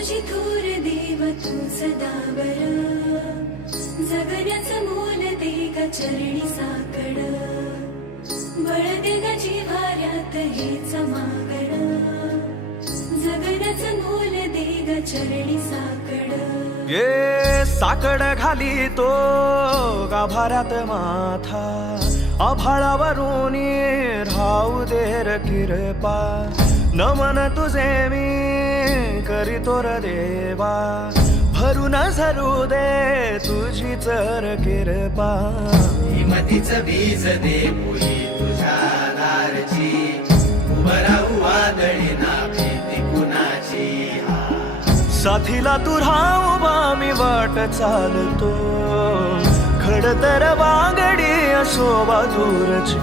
तुझी थोर देव तू सदा बर जगण्याचं मोल दे ग चरणी साकड बळ दे ग जिव्हाऱ्यात हेच मागण जगण्याचं मोल दे ग चरणी साकड ये साकड घाली तो गाभाऱ्यात माथा आभाळावरून राहू दे र कृपा नमन तुझे मी करीतो र देवा भरून झरू दे तुझी चर कृपा हिमतीच बीज दे पोई तुझ्या दारची उभं राहू वादळी ना भीती कुणाची साथीला तू उभा मी वाट चालतो खडतर वागडी असो बाजूरची